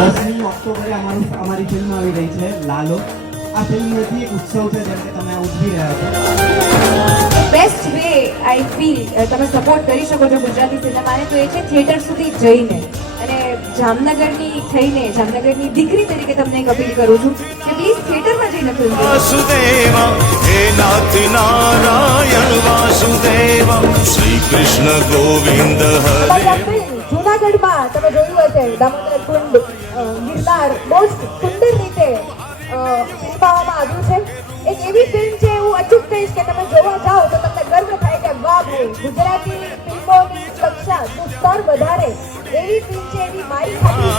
અમારું અમારી ફિલ્મ આવી રહી છે લાલો. આ ફિલ્મ નથી એક ઉત્સવ છે જેમ કે તમે ઉજવી રહ્યા છો. બેસ્ટ વે આઈ ફીલ તમે સપોર્ટ કરી શકો છો ગુજરાતી સિનેમાને તો એ છે થિયેટર સુધી જઈને. અને જામનગરની થઈને જામનગરની દીકરી તરીકે તમને એક અપીલ કરું છું કે પ્લીઝ થિયેટરમાં જઈને ફિલ્મ વાસુદેવ હે નાથ નારાયણ વાસુદેવા શ્રી કૃષ્ણ ગોવિંદ હરે. જૂનાગઢમાં તમે જોયું રીતે દામોદર કુંડ ગિરનાર બહુ જ સુંદર રીતે નિભાવવામાં આવ્યું છે. એક એવી ફિલ્મ છે હું અચૂક કહીશ કે તમે જોવા જાઓ તો તમને ગર્વ થાય કે વાહ ગુજરાતી ફિલ્મોની કક્ષા સ્તર વધારે. એવી ફિલ્મ છે એવી મારી ખાતી